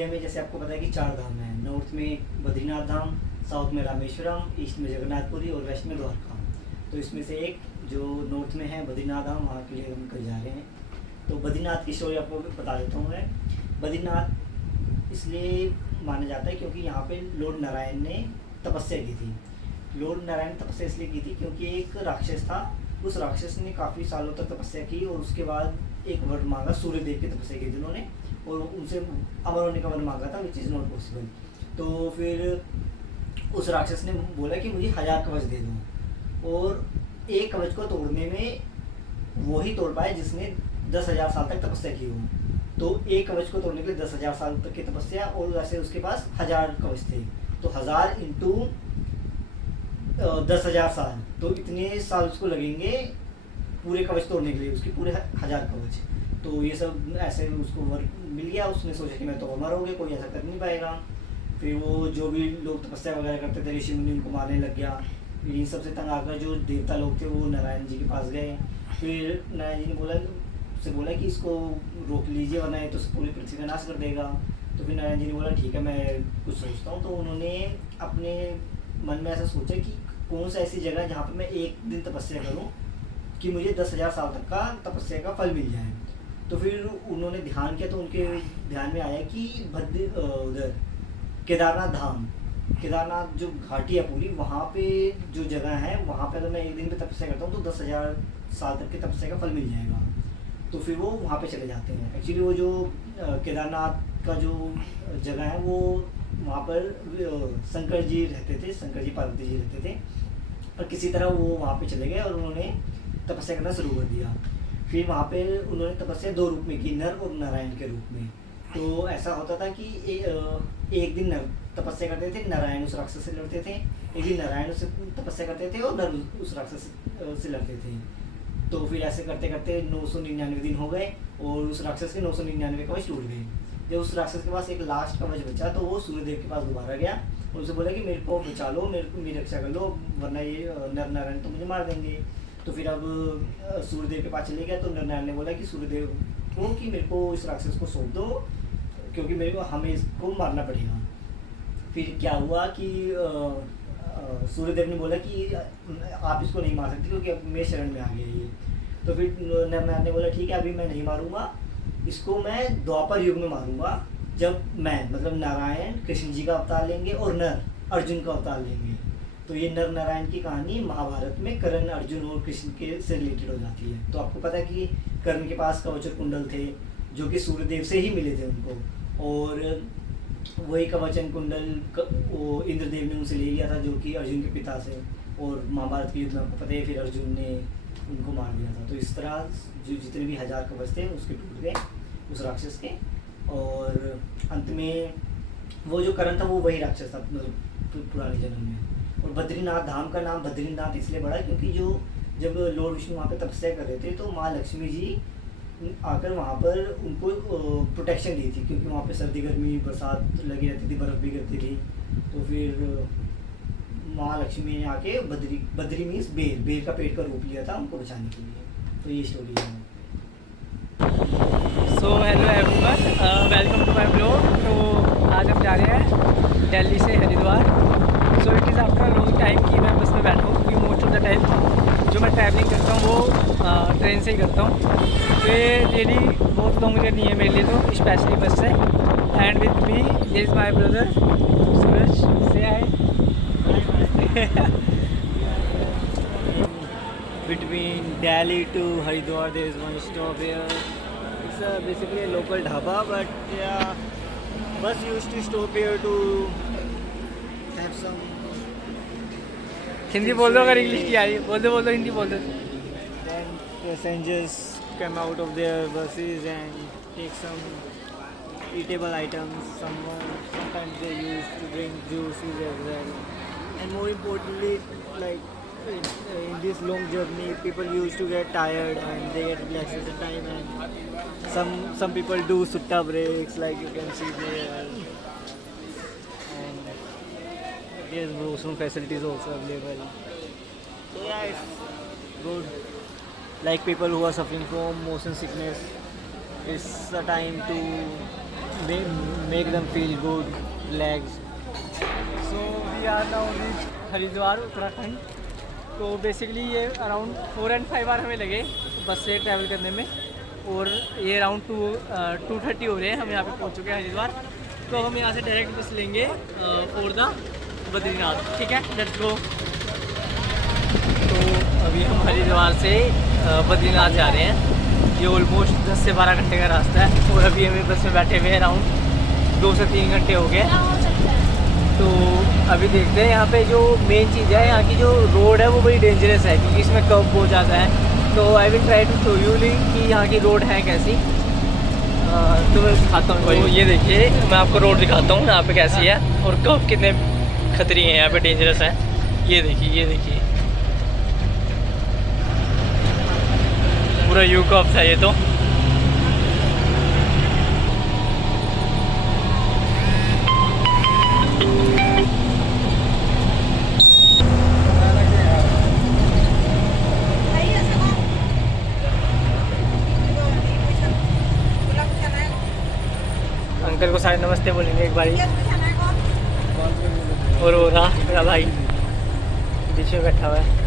India में जैसे आपको पता है कि 4 धाम हैं। नॉर्थ में बद्रीनाथ धाम, साउथ में रामेश्वरम, ईस्ट में जगन्नाथपुरी और वेस्ट में द्वारका। तो इसमें से एक जो नॉर्थ में है बद्रीनाथ धाम, वहाँ के लिए हम कल जा रहे हैं। तो बद्रीनाथ की स्टोरी आपको बता देता हूँ मैं। बद्रीनाथ इसलिए माना जाता है क्योंकि यहाँ पे लॉर्ड नारायण ने तपस्या की थी। लॉर्ड नारायण तपस्या इसलिए की थी क्योंकि एक राक्षस था, उस राक्षस ने काफ़ी सालों तक तपस्या की और उसके बाद एक वर मांगा, सूर्यदेव की तपस्या की थी उन्होंने, और उनसे अमर होने का वर मांगा था, विच इज़ नॉट पॉसिबल। तो फिर उस राक्षस ने बोला कि मुझे 1000 कवच दे दो, और एक कवच को तोड़ने में वो ही तोड़ पाए जिसने 10,000 साल तक तपस्या की हो। तो एक कवच को तोड़ने के लिए 10,000 साल तक की तपस्या, और वैसे उसके पास 1000 कवच थे, तो 1000 इंटू 10,000 साल, तो इतने साल उसको लगेंगे पूरे कवच तोड़ने के लिए, उसके पूरे 1000 कवच। तो ये सब ऐसे उसको वर्क मिल गया। उसने सोचा कि मैं तो अमर हो गया, कोई ऐसा कर नहीं पाएगा। फिर वो जो भी लोग तपस्या वगैरह करते थे, ऋषि मुनि, उनको मारने लग गया। फिर इन सबसे तंग आकर जो देवता लोग थे वो नारायण जी के पास गए। फिर नारायण जी ने बोला कि इसको रोक लीजिए वरना ये तो पूरी पृथ्वी का नाश कर देगा। तो फिर नारायण जी ने बोला ठीक है, मैं कुछ सोचता हूँ। तो उन्होंने अपने मन में ऐसा सोचा कि कौन सा ऐसी जगह जहाँ पर मैं एक दिन तपस्या करूँ कि मुझे 10,000 साल तक का तपस्या का फल मिल जाए। तो फिर उन्होंने ध्यान किया, तो उनके ध्यान में आया कि उधर केदारनाथ धाम, केदारनाथ जो घाटी है पूरी, वहाँ पे जो जगह है वहाँ पे अगर मैं एक दिन पे तपस्या करता हूँ तो 10,000 साल तक के तपस्या का फल मिल जाएगा। तो फिर वो वहाँ पे चले जाते हैं। एक्चुअली वो जो केदारनाथ का जो जगह है वो वहाँ पर शंकर जी रहते थे, शंकर जी पार्वती जी रहते थे, और किसी तरह वो वहाँ पे चले गए और उन्होंने तपस्या करना शुरू कर दिया। फिर वहाँ पे उन्होंने तपस्या 2 रूप में की, नर और नारायण के रूप में। तो ऐसा होता था कि एक दिन नर तपस्या करते थे, नारायण उस राक्षस से लड़ते थे, एक दिन नारायण उससे तपस्या करते थे और नर उस राक्षस से लड़ते थे। तो फिर ऐसे करते करते 999 दिन हो गए और उस राक्षस के 999 कवच टूट गए। जब उस राक्षस के पास एक लास्ट कवच बचा तो वो सूर्यदेव के पास दोबारा गया, उनसे बोला कि मेरे को बचा लो, मेरी रक्षा कर लो, वरना ये नर नारायण तो मुझे मार देंगे। तो फिर अब सूर्यदेव के पास चले गया। तो नर नारायण ने बोला कि सूर्यदेव को कि मेरे को इस राक्षस को सौंप दो क्योंकि मेरे को हमें इसको मारना पड़ेगा। फिर क्या हुआ कि सूर्यदेव ने बोला कि आप इसको नहीं मार सकते क्योंकि अब मेरे शरण में आ गया ये। तो फिर नर नारायण ने बोला ठीक है, अभी मैं नहीं मारूंगा, इसको मैं द्वापर युग में मारूंगा, जब मैं मतलब नारायण कृष्ण जी का अवतार लेंगे और नर अर्जुन का अवतार लेंगे। तो ये नर नारायण की कहानी महाभारत में कर्ण, अर्जुन और कृष्ण के से रिलेटेड हो जाती है। तो आपको पता है कि कर्ण के पास कवच और कुंडल थे जो कि सूर्यदेव से ही मिले थे उनको, और वही कवचन कुंडल वो इंद्रदेव ने उनसे ले लिया था जो कि अर्जुन के पिता से, और महाभारत के युद्ध में आपको पता है फिर अर्जुन ने उनको मार दिया था। तो इस तरह जो जितने भी 1000 कवच थे उसके टूट गए उस राक्षस के, और अंत में वो जो कर्ण था वो वही राक्षस था मतलब पुराने जन्म में। और बद्रीनाथ धाम का नाम बद्रीनाथ इसलिए पड़ा क्योंकि जब लॉर्ड विष्णु वहाँ पे तपस्या कर रहे थे तो माँ लक्ष्मी जी आकर वहाँ पर उनको प्रोटेक्शन दी थी, क्योंकि वहाँ पे सर्दी गर्मी बरसात लगी रहती थी, बर्फ़ भी गिरती थी। तो फिर माँ लक्ष्मी ने आके बद्री मीन्स बेर का पेड़ का रूप लिया था उनको बचाने के लिए। तो ये स्टोरी है। So hello everyone, welcome to my blog. तो आज हम जा रहे हैं दिल्ली से Haridwar. So it is after long time कि मैं बस में बैठा हूँ, क्योंकि मोस्ट ऑफ द टाइम जो मैं ट्रैवलिंग करता हूँ वो ट्रेन से ही करता हूँ। तो ये रियली बहुत लॉन्ग जर्नी है मेरे लिए, तो स्पेशली बस से। And with me this is my brother Suraj, say hi. Between Delhi to Haridwar there is one stop here. It's basically a local dhaba, but yeah, bus used to stop here to have some. Hindi बोल दो अगर English की आ रही है, बोल दो हिंदी बोल दो। Then passengers come out of their buses and take some eatable items. Sometimes they used to drink juices as well. And more importantly, like in this long journey, people used to get tired and they get relaxation time. And some people do sutta breaks, like you can see there. And there's washroom facilities also available. So yeah, it's good. Like people who are suffering from motion sickness, it's a time to make them feel good, relax. So we are now reached Haridwar Uttarakhand. तो basically ये around 4 and 5 our हमें लगे बस से travel करने में, और ये अराउंड 2:30 हो रहे हैं, हम यहाँ पे पहुँच चुके हैं हरिद्वार। तो हम यहाँ से डायरेक्ट बस लेंगे फॉर द बद्रीनाथ। ठीक है, लेट्स गो। तो अभी हम हरिद्वार से बद्रीनाथ जा रहे हैं। ये ऑलमोस्ट 10 से 12 घंटे का रास्ता है, और अभी हमें बस में बैठे हुए अराउंड 2 से 3 घंटे हो गए। तो अभी देखते हैं यहाँ पे जो मेन चीज़ है, यहाँ की जो रोड है वो बड़ी डेंजरस है, क्योंकि इसमें कर्व बहुत ज़्यादा है। तो I will try to show you कि यहाँ की रोड है कैसी। तो मैं दिखाता हूँ। तो ये देखिए, मैं आपको रोड दिखाता हूँ यहाँ पे कैसी है, और कर्व कितने खतरी हैं यहाँ पे, डेंजरस है। ये देखिए, ये देखिए, पूरा यू कर्व है ये तो। अंकल को सारे नमस्ते बोलेंगे एक बारी। और वो रहा मेरा भाई बीच में बैठा हुआ है।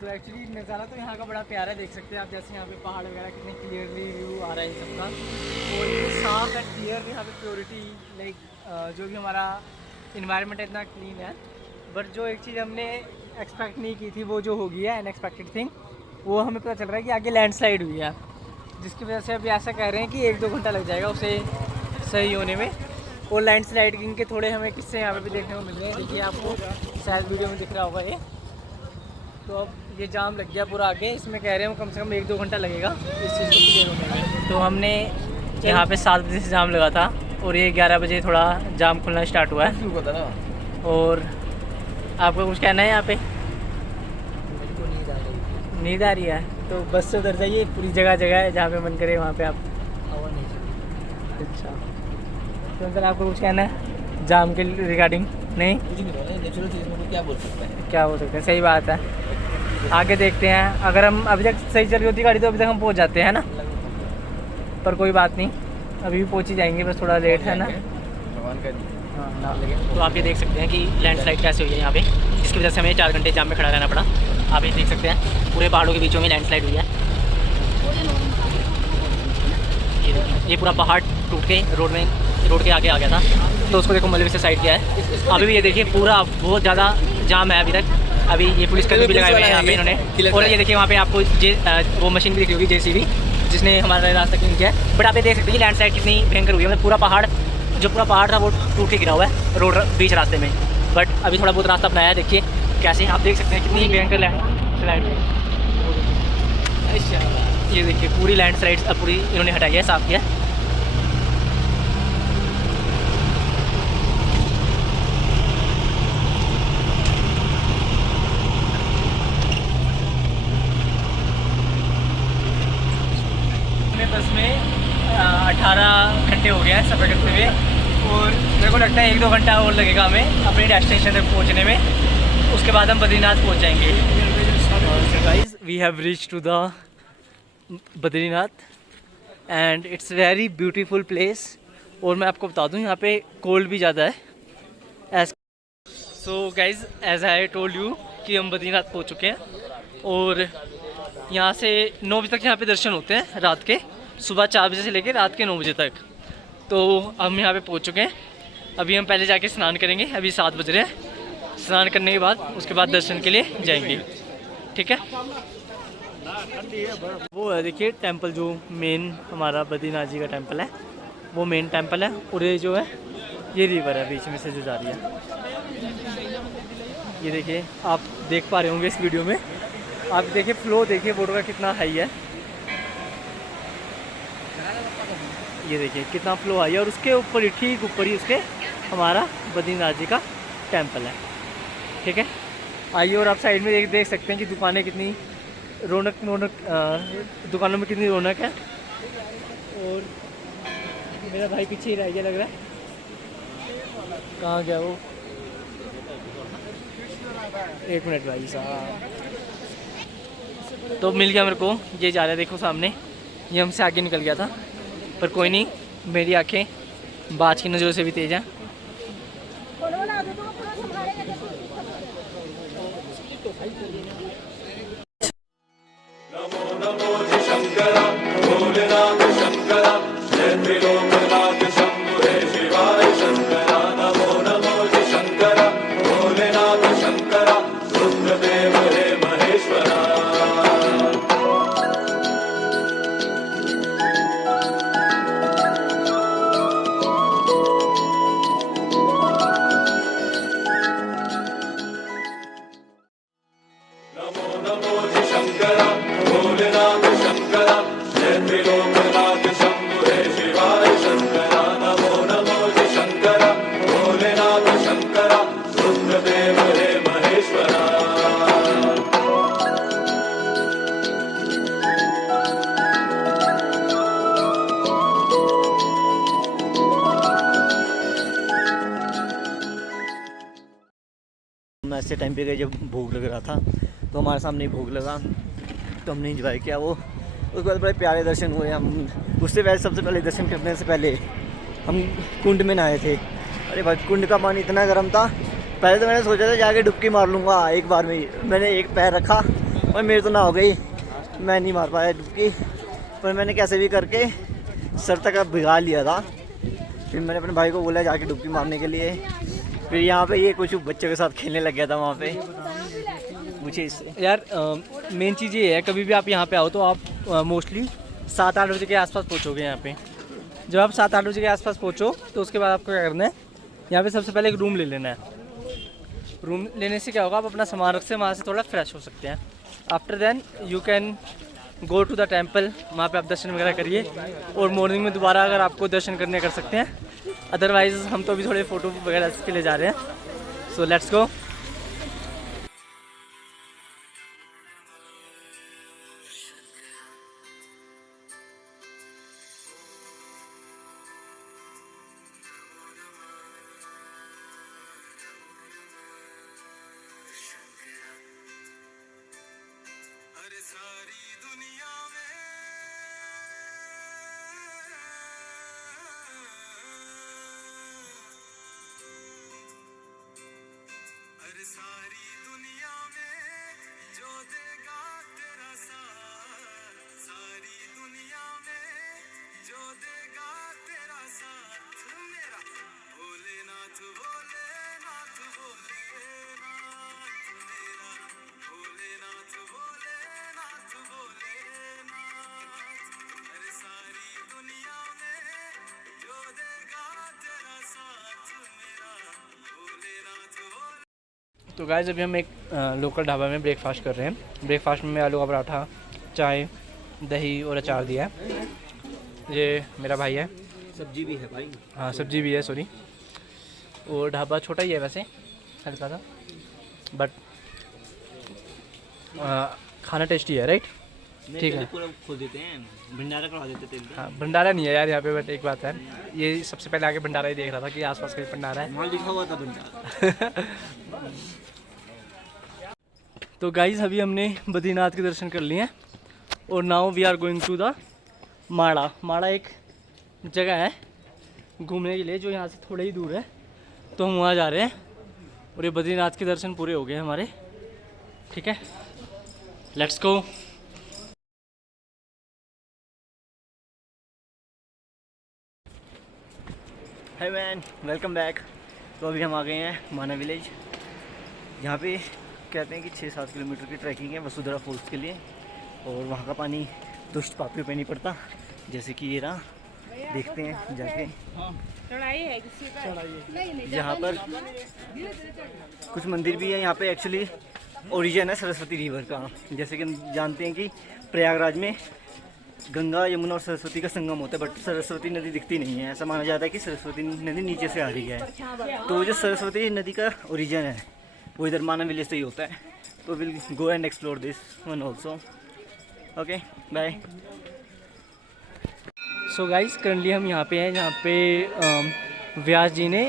तो एक्चुअली नज़ारा तो यहाँ का बड़ा प्यारा है, देख सकते हैं आप। जैसे यहाँ पे पहाड़ वगैरह कितने क्लियरली व्यू आ रहा है इन सबका, और ये साफ एंड क्लियर यहाँ पे प्योरिटी, लाइक जो भी हमारा इन्वायरमेंट है इतना क्लीन है। बट जो एक चीज़ हमने एक्सपेक्ट नहीं की थी वो जो हो गई है, अनएक्सपेक्टेड थिंग, वो हमें पता चल रहा है कि आगे लैंडस्लाइड हुई है, जिसकी वजह से अभी ऐसा कह रहे हैं कि 1-2 घंटा लग जाएगा उसे सही होने में। और लैंडस्लाइडिंग के थोड़े हमें किस्से यहाँ पे भी देखने को मिल रहे हैं। देखिए, आपको शायद वीडियो में दिख रहा होगा ये। तो अब ये जाम लग गया पूरा आगे, इसमें कह रहे हैं कम से कम 1-2 घंटा लगेगा इस चीज़ को क्लियर होने में। तो हमने यहाँ पे 7 बजे से जाम लगा था, और ये 11 बजे थोड़ा जाम खुलना स्टार्ट हुआ है। और आपको कुछ कहना है यहाँ पे? नींद आ रही है तो बस से उतर जाइए, पूरी जगह जगह है, जहाँ पे मन करे वहाँ पे आप। अच्छा, तो अंकल आपको कुछ कहना है जाम के रिगार्डिंग? नहीं, नेचुरल चीज़ में क्या बोल सकते हैं? क्या बोल सकते हैं, सही बात है। आगे देखते हैं, अगर हम अभी तक सही चल रही होती गाड़ी तो अभी तक हम पहुंच जाते हैं ना, पर कोई बात नहीं, अभी भी पहुंच ही जाएंगे, बस थोड़ा लेट है ना। भगवान का हाँ, तो आप ये देख सकते हैं कि लैंडस्लाइड कैसे हुई है यहाँ पे, जिसकी वजह से हमें 4 घंटे जाम में खड़ा रहना पड़ा। आप ये देख सकते हैं पूरे पहाड़ों के बीचों में लैंडस्लाइड हुई है। ये देखिए, ये पूरा पहाड़ टूट के रोड के आगे आ गया था, तो उसको देखो मलबे से साइड किया है। अभी भी ये देखिए पूरा बहुत ज़्यादा जाम है अभी तक। अभी ये पुलिसकर्मी भी लगाए हुए हैं यहाँ पे इन्होंने, और ये देखिए वहाँ पे आपको वो मशीन भी दिख रही होगी, JCB, जिसने हमारा रास्ता क्लीन किया है। बट आप ये देख सकते हैं कि लैंडस्लाइड कितनी भयंकर हुई है, मतलब पूरा पहाड़ था वो टूट के गिरा हुआ है रोड बीच रास्ते में। बट अभी थोड़ा बहुत रास्ता अपनाया है, देखिए कैसे आप देख सकते हैं कितनी भयंकर लैंडस्लाइड हुई। ये देखिए पूरी लैंडस्लाइड अब पूरी इन्होंने हटाई है, साफ़ किया है। बस में 18 घंटे हो गए हैं सफ़र करते हुए, और मेरे को लगता है 1-2 घंटा और लगेगा हमें अपने डेस्टिनेशन तक पहुंचने में। उसके बाद हम बद्रीनाथ पहुंच जाएंगे। Guys, we have reach to the Badrinath and it's very beautiful place. और मैं आपको बता दूं यहाँ पे कोल्ड भी ज़्यादा है। So guys, as I told you कि हम बद्रीनाथ पहुँच चुके हैं, और यहाँ से 9 बजे तक यहाँ पे दर्शन होते हैं रात के, सुबह 4 बजे से लेकर रात के 9 बजे तक। तो हम यहाँ पे पहुँच चुके हैं। अभी हम पहले जाके स्नान करेंगे, अभी 7 बज रहे हैं। स्नान करने के बाद उसके बाद दर्शन के लिए जाएंगे, ठीक है। वो है देखिए टेंपल, जो मेन हमारा बद्रीनाथ जी का टेंपल है, वो मेन टेंपल है। और ये जो है ये रिवर है बीच में से जो जा रही है, ये देखिए आप देख पा रहे होंगे इस वीडियो में। आप देखिए फ्लो, देखिए बोट का कितना हाई है, ये देखिए कितना फ्लो हाई है। और उसके ऊपर ही, ठीक ऊपर ही उसके हमारा बद्रीनाथ जी का टेम्पल है। ठीक है, आइए और आप साइड में देख सकते हैं कि दुकानें कितनी रौनक दुकानों में कितनी रौनक है। और मेरा भाई पीछे ही रह गया लग रहा है, कहाँ गया वो? एक मिनट भाई साहब। तो मिल गया मेरे को, ये जा रहा है देखो सामने, ये हमसे आगे निकल गया था, पर कोई नहीं, मेरी आंखें बाज की नज़रों से भी तेज़ हैं। हम ऐसे टाइम पे गए जब भोग लग रहा था, तो हमारे सामने ही भोग लगा, तो हमने इंजॉय किया वो। उसके बाद बड़े प्यारे दर्शन हुए। हम उससे पहले, सबसे पहले दर्शन करने से पहले हम कुंड में नहाए थे। अरे भाई कुंड का पानी इतना गर्म था, पहले तो मैंने सोचा था जाके डुबकी मार लूँगा एक बार में ही। मैंने एक पैर रखा और मेरे तो ना हो गई, मैं नहीं मार पाया डुबकी, पर मैंने कैसे भी करके सर तक भिगा लिया था। फिर मैंने अपने भाई को बोला जाके डुबकी मारने के लिए। फिर यहाँ पे ये कुछ बच्चों के साथ खेलने लग गया था वहाँ पे मुझे इससे। यार मेन चीज़ ये है, कभी भी आप यहाँ पे आओ तो आप मोस्टली 7-8 बजे के आसपास पहुँचोगे यहाँ पे। जब आप 7-8 बजे के आसपास पहुँचो तो उसके बाद आपको क्या करना है, यहाँ पे सबसे पहले एक रूम ले लेना है। रूम लेने से क्या होगा, आप अपना सामान रख से वहाँ से थोड़ा फ्रेश हो सकते हैं। After then you can go to the temple, वहाँ पे आप दर्शन वगैरह करिए, और मॉर्निंग में दोबारा अगर आपको दर्शन करने कर सकते हैं। अदरवाइज़ हम तो अभी थोड़े फ़ोटो वगैरह के लिए जा रहे हैं। So let's go. सारी दुनिया में जो देगा तेरा साथ, सारी दुनिया में जो देगा तेरा साथ, मेरा भोलेनाथ भोलेनाथ भोलेनाथ, मेरा भोलेनाथ भोलेनाथ भोलेनाथ। अरे सारी दुनिया में जो देगा तेरा साथ, मेरा भोलेनाथ भोलेनाथ। तो गाइस अभी हम एक लोकल ढाबा में ब्रेकफास्ट कर रहे हैं। ब्रेकफास्ट में आलू का पराठा, चाय, दही और अचार दिया है। ये मेरा भाई है। सब्जी भी है भाई। हाँ सब्जी भी है, सॉरी। और ढाबा छोटा ही है वैसे, हल्का सा, बट खाना टेस्टी है, राइट? ठीक है। पूरा खोल देते हैं, भंडारा करवा देते थे। हाँ भंडारा नहीं है यार यहाँ पे, बट एक बात है, ये सबसे पहले आके भंडारा ही देख रहा था कि आसपास कहीं भंडारा है। वहाँ लिखा हुआ था भंडारा। तो गाइज अभी हमने बद्रीनाथ के दर्शन कर लिए हैं, और now we are going to the माड़ा। माड़ा एक जगह है घूमने के लिए जो यहाँ से थोड़ा ही दूर है, तो हम वहाँ जा रहे हैं। और ये बद्रीनाथ के दर्शन पूरे हो गए हमारे। ठीक है, let's go. Hi man, welcome back. तो अभी हम आ गए हैं माना विलेज। यहाँ पे कहते हैं कि 6-7 किलोमीटर की ट्रैकिंग है वसुंधरा फॉल्स के लिए, और वहाँ का पानी दुष्ट पापियों पे नहीं पड़ता, जैसे कि ये रहा, देखते हैं जाके। यहाँ पर कुछ मंदिर भी है। यहाँ पे एक्चुअली ओरिजिन है सरस्वती रिवर का। जैसे कि हम जानते हैं कि प्रयागराज में गंगा, यमुना और सरस्वती का संगम होता है, बट सरस्वती नदी दिखती नहीं है। ऐसा माना जाता है कि सरस्वती नदी नीचे से आ रही है। तो जो सरस्वती नदी का ओरिजिन है वो इधर माना विलेज से ही होता है। तो will go and explore this one also. Okay, bye. So guys, currently हम यहाँ पे हैं जहाँ पे व्यास जी ने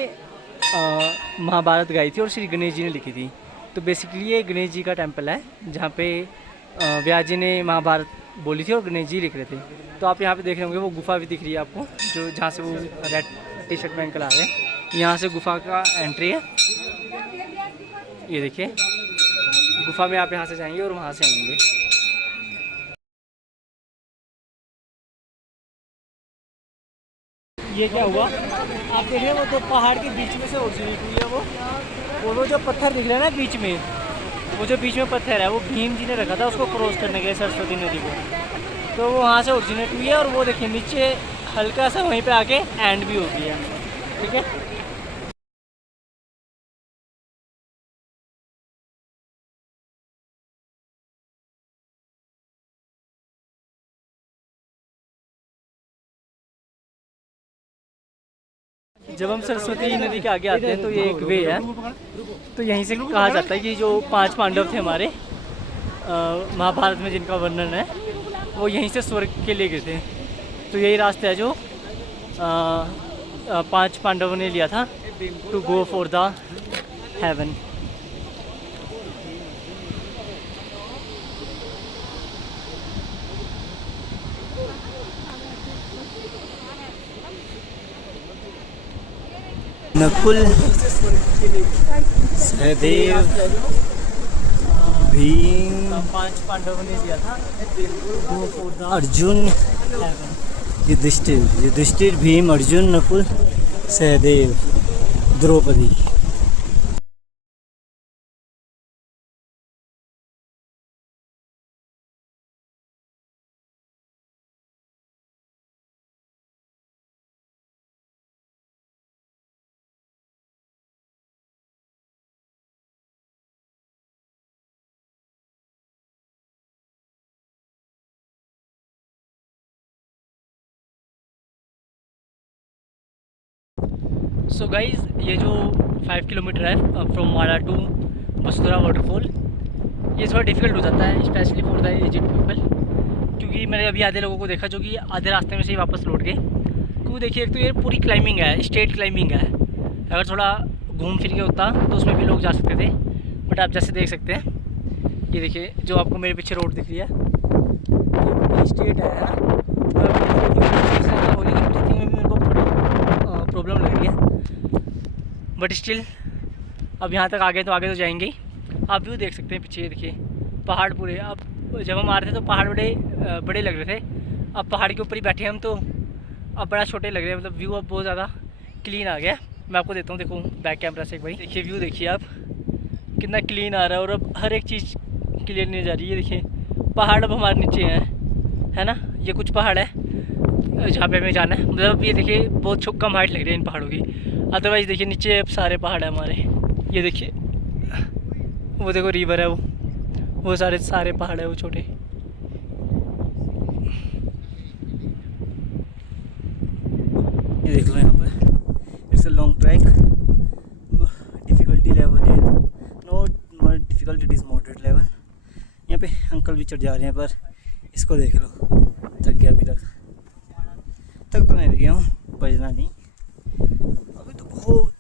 महाभारत गाई थी और श्री गणेश जी ने लिखी थी। तो बेसिकली ये गणेश जी का टेम्पल है जहाँ पे व्यास जी ने महाभारत बोली थी और गणेश जी लिख रहे थे। तो आप यहाँ पे देख रहे होंगे वो गुफा भी दिख रही है आपको, जो जहाँ से वो रेड टी शर्ट पहन कर आ रहे हैं। यहाँ से गुफा का एंट्री है, ये देखिए गुफा में आप यहाँ से जाएंगे और वहाँ से आएंगे। ये क्या हुआ, आप देख रहे हैं वो तो पहाड़ के बीच में से ओरिजिनेट हुई है वो, और वो जो पत्थर दिख रहा है ना बीच में, वो जो बीच में पत्थर है वो भीम जी ने रखा था उसको क्रॉस करने के लिए सरस्वती नदी को। तो वो वहाँ से ओरिजिनेट हुई है और वो देखिए नीचे हल्का सा वहीं पे आके एंड भी होती है। ठीक है, जब हम सरस्वती नदी के आगे आते हैं तो ये एक वे है। तो यहीं से कहा जाता है कि जो 5 पांडव थे हमारे महाभारत में जिनका वर्णन है, वो यहीं से स्वर्ग के लिए गए थे। तो यही रास्ता है जो 5 पांडवों ने लिया था to go for the heaven. Nakul, Sahdev, Bhim, 5 पांडवों ने दिया था go for the Arjun, heaven. Yudhishthir, Bhim, Arjun, Nakul, Sahdev, Draupadi. So guys, ये जो 5 किलोमीटर है फ्रॉम माड़ा टू वसुंधरा वाटरफॉल, ये थोड़ा डिफ़िकल्ट हो जाता है specially for the aged people, क्योंकि मैंने अभी आधे लोगों को देखा जो कि आधे रास्ते में से ही वापस लौट गए। क्योंकि देखिए एक तो ये पूरी क्लाइंबिंग है, स्ट्रेट क्लाइंबिंग है। अगर थोड़ा घूम फिर के होता तो उसमें भी लोग जा सकते थे, बट आप जैसे देख सकते हैं, ये देखिए जो आपको मेरे पीछे रोड दिख रही है ये स्ट्रेट है ना। होने की ब्रीथिंग में भी मेरे को थोड़ी प्रॉब्लम लग रही है, बट स्टिल अब यहाँ तक आगे तो जाएंगे ही। आप व्यू देख सकते हैं पीछे, देखिए पहाड़ पूरे। अब जब हम आ रहे थे तो पहाड़ बड़े लग रहे थे, अब पहाड़ के ऊपर ही बैठे हम तो अब बड़ा छोटे लग रहे हैं। मतलब व्यू अब बहुत ज़्यादा क्लीन आ गया। मैं आपको देता हूँ, देखो बैक कैमरा से एक भाई, देखिए व्यू देखिए आप कितना क्लीन आ रहा है, और अब हर एक चीज़ क्लियर नहीं जा रही है। देखिए पहाड़ अब हमारे नीचे हैं, है ना। ये कुछ पहाड़ है जहाँ पे हमें जाना है। मतलब ये देखिए बहुत कम हाइट लग रही है इन पहाड़ों की, अदरवाइज़ देखिए नीचे अब सारे पहाड़ है हमारे। ये देखिए वो देखो रिवर है, वो सारे पहाड़ है वो छोटे। ये देख लो यहाँ पर it's a long track, difficulty level is not difficult, it is moderate level. यहाँ पे अंकल भी चढ़ जा रहे हैं, पर इसको देख लो थक गया अभी तक तो मैं भी गया हूँ, बजना नहीं अभी तो बहुत।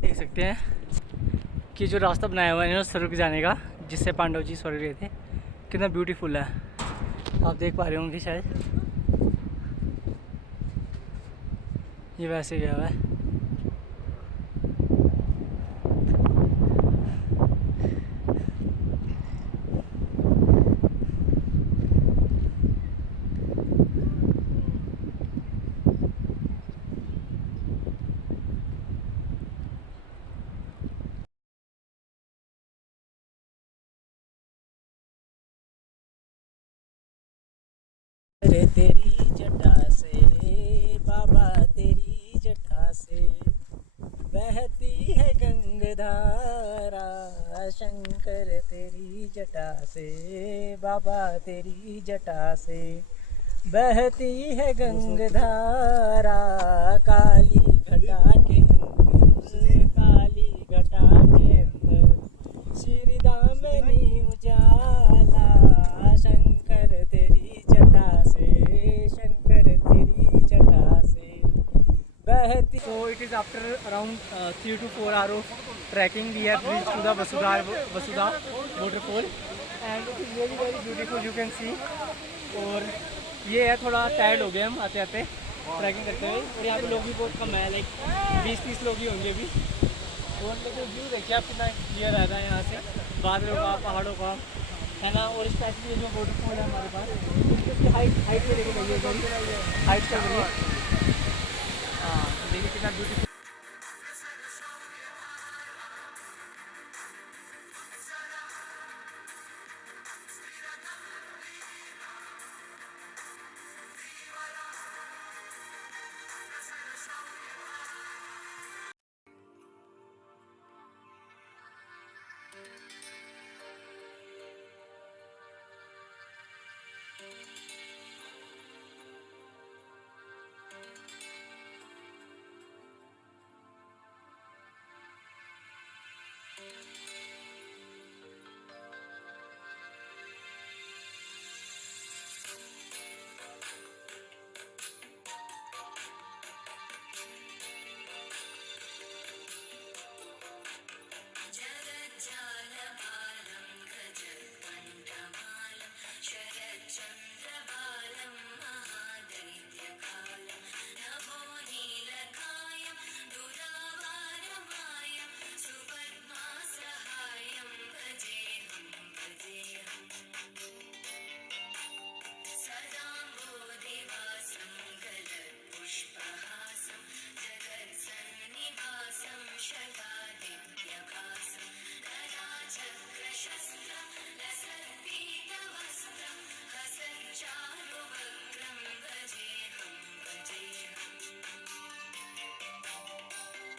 देख सकते हैं कि जो रास्ता बनाया हुआ है ना स्वर्ग जाने का, जिससे पांडव जी स्वर्ग गए थे, कितना ब्यूटीफुल है। आप देख पा रहे होंगे शायद, ये वैसे गया हुआ है। तेरी जटा से बाबा, तेरी जटा से बहती है गंगधारा शंकर तेरी जटा से, बाबा तेरी जटा से बहती है गंगधारा, काली घटा के अंदर, काली घटा के अंदर श्री दामिनी उजाला, शंकर तेरी जटा से, शंकर तेरी जटा से बहती। So it is after around 3 to 4 hours of trekking we have reached to the Vasudha waterfall and it is really very beautiful, you can see। और ये है थोड़ा टायर्ड हो गए हम आते आते ट्रैकिंग करते हुए, और यहाँ पे लोग भी बहुत कम है, लाइक 20-30 लोग ही होंगे अभी। और लेकिन व्यू देखिए आप कितना क्लियर आ रहा है यहाँ से, बादलों का, पहाड़ों का, है ना। और स्पेशली ये जो वाटरफॉल है हमारे पास, इसकी हाइट में लेके गई है, हाइट कर रही है। हाँ देखिए कितना ब्यूटीफुल